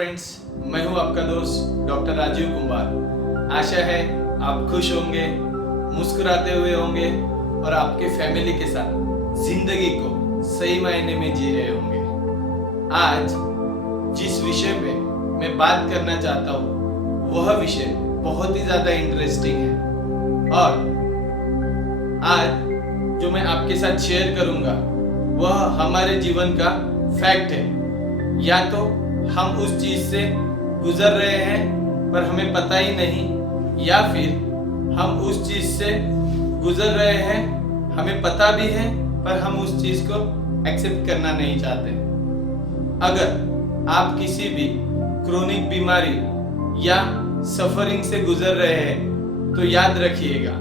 Friends, मैं हूं आपका दोस्त डॉक्टर राजीव कुमार। आशा है आप खुश होंगे, मुस्कुराते हुए होंगे और आपके फैमिली के साथ जिंदगी को सही मायने में जी रहे होंगे। आज जिस विषय पे मैं बात करना चाहता हूँ वह विषय बहुत ही ज्यादा इंटरेस्टिंग है और आज जो मैं आपके साथ शेयर करूंगा वह हमारे जीवन का फैक्ट है। या तो हम उस चीज से गुजर रहे हैं पर हमें पता ही नहीं, या फिर हम उस चीज से गुजर रहे हैं, हमें पता भी है पर हम उस चीज को एक्सेप्ट करना नहीं चाहते। अगर आप किसी भी क्रोनिक बीमारी या सफरिंग से गुजर रहे हैं तो याद रखिएगा,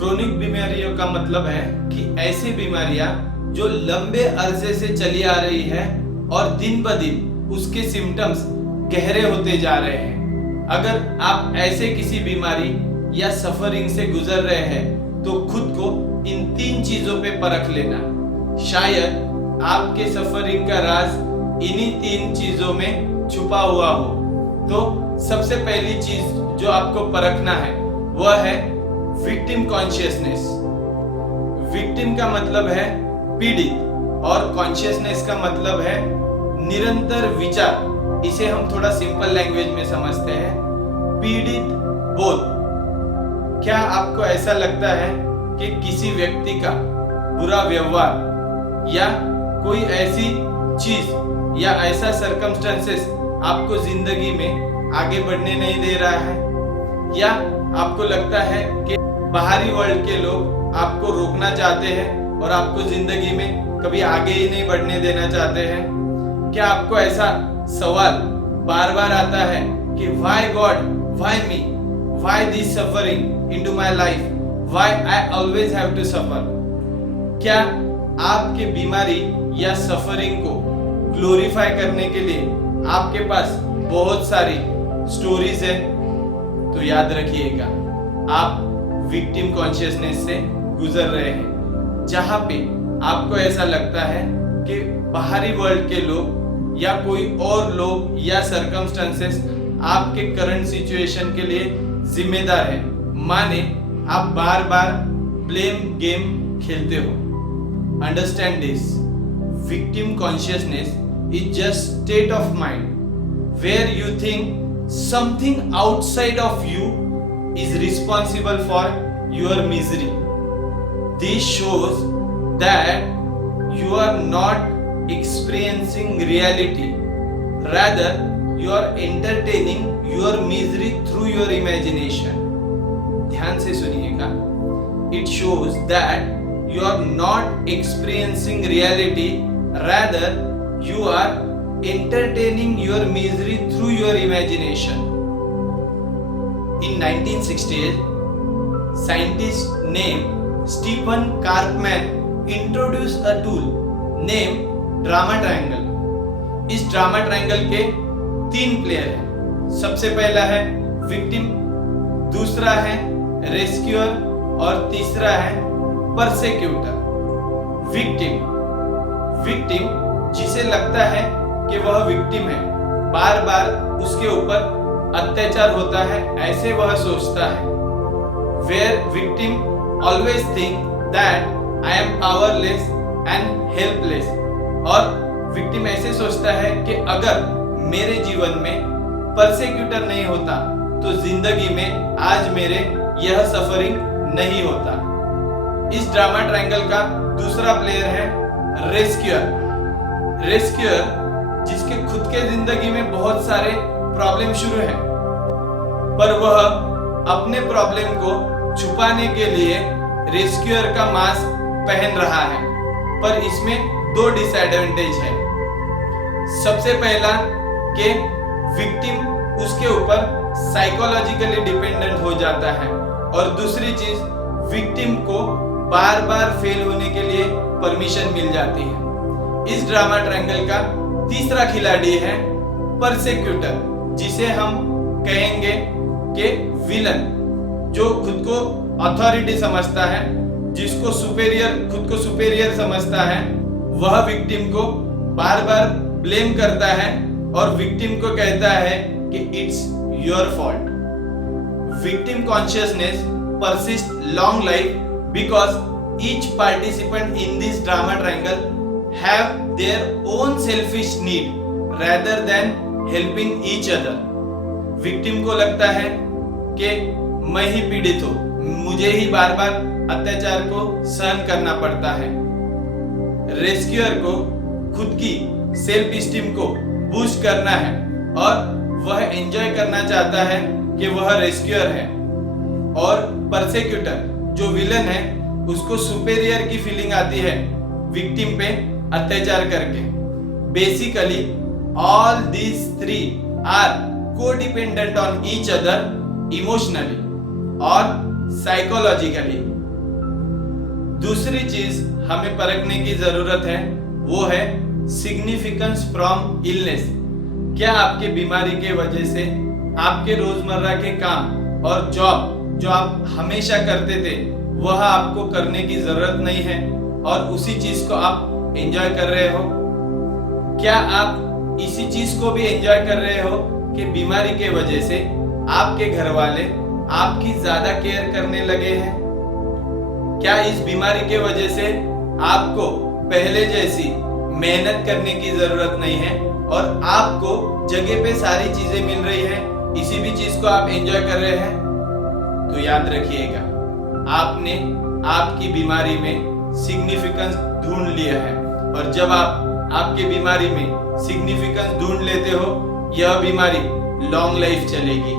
क्रोनिक बीमारियों का मतलब है कि ऐसी बीमारियां जो लंबे अरसे से चली आ रही है और दिन ब दिन उसके सिम्टम्स गहरे होते जा रहे हैं। अगर आप ऐसे किसी बीमारी या सफरिंग से गुजर रहे हैं तो खुद को इन 3 चीजों पे परख लेना। शायद आपके सफरिंग का राज इन्हीं 3 चीजों में छुपा हुआ हो। तो सबसे पहली चीज जो आपको परखना है वह है विक्टिम कॉन्शियसनेस। विक्टिम का मतलब है पीड़ित और कॉन्शियसनेस का मतलब है निरंतर विचार। इसे हम थोड़ा सिंपल लैंग्वेज में समझते हैं, पीड़ित बोध। क्या आपको ऐसा लगता है कि किसी व्यक्ति का बुरा व्यवहार या कोई ऐसी चीज या ऐसा सर्कमस्टेंसेस आपको जिंदगी में आगे बढ़ने नहीं दे रहा है? या आपको लगता है कि बाहरी वर्ल्ड के लोग आपको रोकना चाहते हैं और आपको जिंदगी में कभी आगे ही नहीं बढ़ने देना चाहते हैं? क्या आपको ऐसा सवाल बार बार आता है कि why God, why me, why this suffering into my life, why I always have to suffer? क्या आपके बीमारी या सफरिंग को ग्लोरीफाई करने के लिए आपके पास बहुत सारी स्टोरीज है? तो याद रखिएगा, आप विक्टिम कॉन्शियसनेस से गुजर रहे हैं, जहां पे आपको ऐसा लगता है कि बाहरी वर्ल्ड के लोग या कोई और लोग या सर्कमस्टेंसेस आपके करंट सिचुएशन के लिए जिम्मेदार है। माने आप बार बार ब्लेम गेम खेलते हो। Understand this, victim consciousness is just state of mind where you think something outside of you is responsible for your misery. This shows that you are not experiencing reality, rather you are entertaining your misery through your imagination. ध्यान से सुनिएगा, it shows that you are not experiencing reality, rather you are entertaining your misery through your imagination. In 1968, scientist named Stephen Karpman introduced a tool named drama triangle. इस drama triangle के 3 player हैं। सबसे पहला है victim, दूसरा है rescuer और तीसरा है परसेक्यूटर। विक्टिम जिसे लगता है कि वह विक्टिम है, बार बार उसके ऊपर अत्याचार होता है ऐसे वह सोचता है। Where victim always think that I am powerless and helpless। और विक्टिम ऐसे सोचता है कि अगर मेरे जीवन में परसेक्यूटर नहीं होता तो जिंदगी में आज मेरे यह सफरिंग नहीं होता। इस ड्रामा ट्रायंगल का दूसरा प्लेयर है रेस्क्यूअर। जिसके खुद के जिंदगी में बहुत सारे प्रॉब्लम शुरू है, पर वह अपने प्रॉब्लम को छुपाने के लिए रेस्क्यूअर का मास्क पहन रहा है। पर इसमें 2 डिसएडवांटेज है। सबसे पहला कि विक्टिम उसके ऊपर साइकोलॉजिकली डिपेंडेंट हो जाता है, और दूसरी चीज विक्टिम को बार बार फेल होने के लिए परमिशन मिल जाती है। इस ड्रामा ट्रायंगल का तीसरा खिलाड़ी है परसेक्यूटर, जिसे हम कहेंगे कि विलन, जो खुद को अथॉरिटी समझता है, जिसको खुद को सुपेरियर समझता है। वह विक्टिम को बार बार ब्लेम करता है और विक्टिम को कहता है कि it's your fault. Victim consciousness persist long life because each participant in this drama triangle have their own selfish need rather than helping each other। Victim को लगता है कि मैं ही पीड़ित हूं, मुझे ही बार बार अत्याचार को सहन करना पड़ता है। रेस्क्यूअर को खुद की सेल्फ स्टीम को बूस्ट करना है और वह एंजॉय करना चाहता है कि वह रेस्क्यूअर है। और परसिक्यूटर जो विलन है उसको सुपेरियर की फीलिंग आती है विक्टिम पे अत्याचार करके। Basically all these three are codependent on each other emotionally और साइकोलॉजिकली। दूसरी चीज हमें परखने की जरूरत है वो है सिग्निफिकेंस फ्रॉम इलनेस। क्या आपके बीमारी के वजह से आपके रोजमर्रा के काम और जॉब जो आप हमेशा करते थे वह आपको करने की जरूरत नहीं है और उसी चीज को आप एंजॉय कर रहे हो? क्या आप इसी चीज को भी एंजॉय कर रहे हो कि बीमारी के वजह से आपके घर वाले आपकी ज्यादा केयर करने लगे हैं? क्या इस बीमारी के वजह से आपको पहले जैसी मेहनत करने की जरूरत नहीं है और आपको जगह पे सारी चीजें मिल रही है, इसी भी चीज को आप एंजॉय कर रहे हैं? तो याद रखिएगा, आपने आपकी बीमारी में सिग्निफिकेंस ढूंढ लिया है और जब आप आपके बीमारी में सिग्निफिकेंस ढूंढ लेते हो यह बीमारी लॉन्ग लाइफ चलेगी।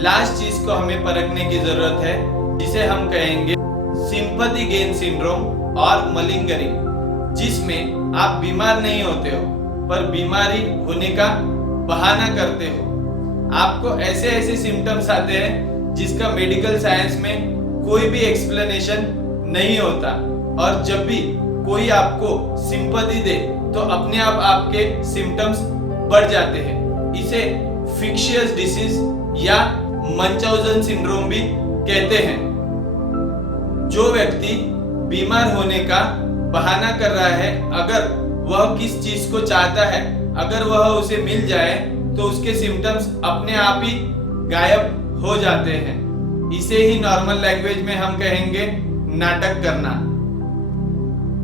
लास्ट चीज को हमें परखने की जरूरत है जिसे हम कहेंगे सिंपैथी गेन सिंड्रोम और मलिंगरिंग, जिसमें आप बीमार नहीं होते हो पर बीमारी होने का बहाना करते हो। आपको ऐसे ऐसे सिम्टम्स आते हैं जिसका मेडिकल साइंस में कोई भी एक्सप्लेनेशन नहीं होता और जब भी कोई आपको सिंपैथी दे तो अपने आप आपके सिम्टम्स बढ़ जाते हैं। इसे फिक्शियस डिसीज या मंचाउजन सिंड्रोम भी कहते हैं। जो व्यक्ति बीमार होने का बहाना कर रहा है, अगर वह किस चीज को चाहता है, अगर वह उसे मिल जाए तो उसके सिम्टम्स अपने आप ही गायब हो जाते हैं। इसे ही नॉर्मल लैंग्वेज में हम कहेंगे नाटक करना।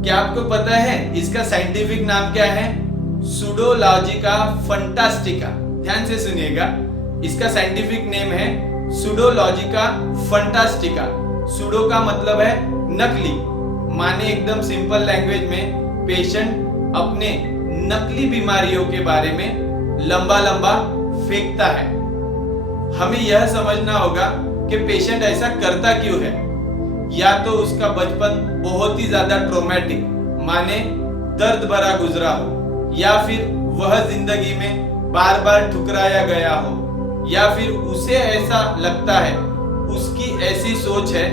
क्या आपको पता है इसका साइंटिफिक नाम क्या है? सुडोलॉजिका फंटास्टिका। ध्यान से सुनिएगा, इसका साइंटिफिक नेम है सुडोलॉजिका फंटास्टिका। सुडो का मतलब है नकली, माने एकदम सिंपल लैंग्वेज में पेशेंट अपने नकली बीमारियों के बारे में लंबा लंबा फेंकता है। हमें यह समझना होगा कि पेशेंट ऐसा करता क्यों है। या तो उसका बचपन बहुत ही ज्यादा ट्रॉमेटिक माने दर्द भरा गुजरा हो, या फिर वह जिंदगी में बार बार ठुकराया गया हो, या फिर उसे ऐसा लगता है, उसकी ऐसी सोच है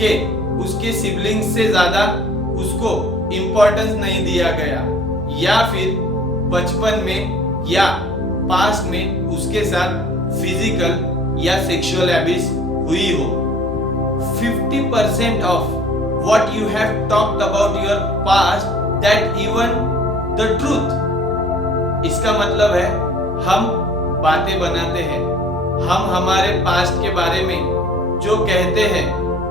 कि उसके सिबलिंग्स से ज्यादा उसको इम्पोर्टेंस नहीं दिया गया, या फिर बचपन में या पास्ट में उसके साथ फिजिकल या सेक्सुअल एब्यूज हुई हो। 50% of what you have talked about your past that even the truth। इसका मतलब है हम बातें बनाते हैं, हम हमारे पास्ट के बारे में जो कहते हैं,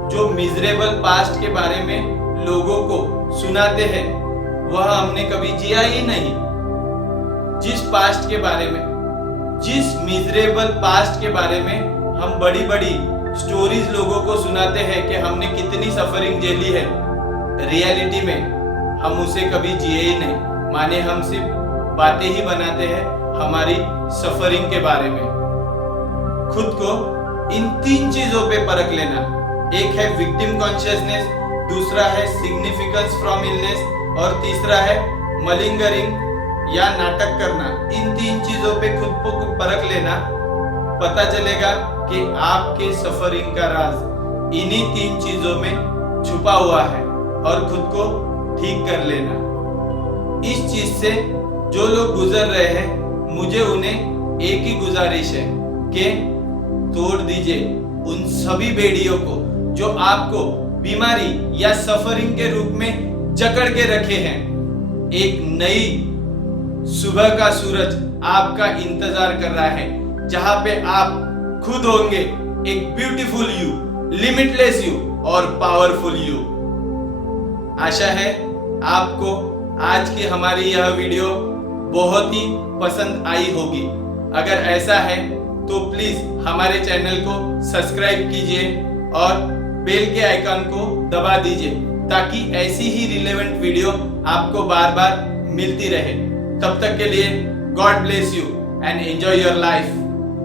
जो मिजरेबल पास्ट के बारे में लोगों को सुनाते हैं, वह हमने कभी जिया ही नहीं। जिस पास्ट के बारे में, जिस मिजरेबल पास्ट के बारे में हम बड़ी बड़ी स्टोरीज लोगों को सुनाते हैं कि हमने कितनी सफरिंग झेली है, रियलिटी में हम उसे कभी जिए ही नहीं, माने हम सिर्फ बातें ही बनाते हैं हमारी सफरिंग के बारे में। खुद को इन तीन चीजों पे परख लेना, एक है विक्टिम कॉन्शियसनेस, दूसरा है सिग्निफिकेंस फ्रॉम इलनेस और तीसरा है मलिंगरिंग या नाटक करना। इन तीन चीजों पे खुद को परख लेना, पता चलेगा कि आपके सफरिंग का राज इन्हीं तीन चीजों में छुपा हुआ है और खुद को ठीक कर लेना। इस चीज से जो लोग गुजर रहे हैं, मुझे उन्हें एक ही गुजारिश है कि तोड़ दीजिए उन सभी बेड़ियों को जो आपको बीमारी या सफरिंग के रूप में जकड़ के रखे हैं। एक नई सुबह का सूरज आपका इंतजार कर रहा है, जहां पे आप खुद होंगे एक ब्यूटीफुल यू, लिमिटलेस यू और पावरफुल यू। आशा है आपको आज की हमारी यह वीडियो बहुत ही पसंद आई होगी। अगर ऐसा है तो प्लीज हमारे चैनल को सब्सक्राइब कीजिए और बेल के आइकन को दबा दीजिए, ताकि ऐसी ही रिलेवेंट वीडियो आपको बार बार मिलती रहे। तब तक के लिए God bless you and enjoy your life.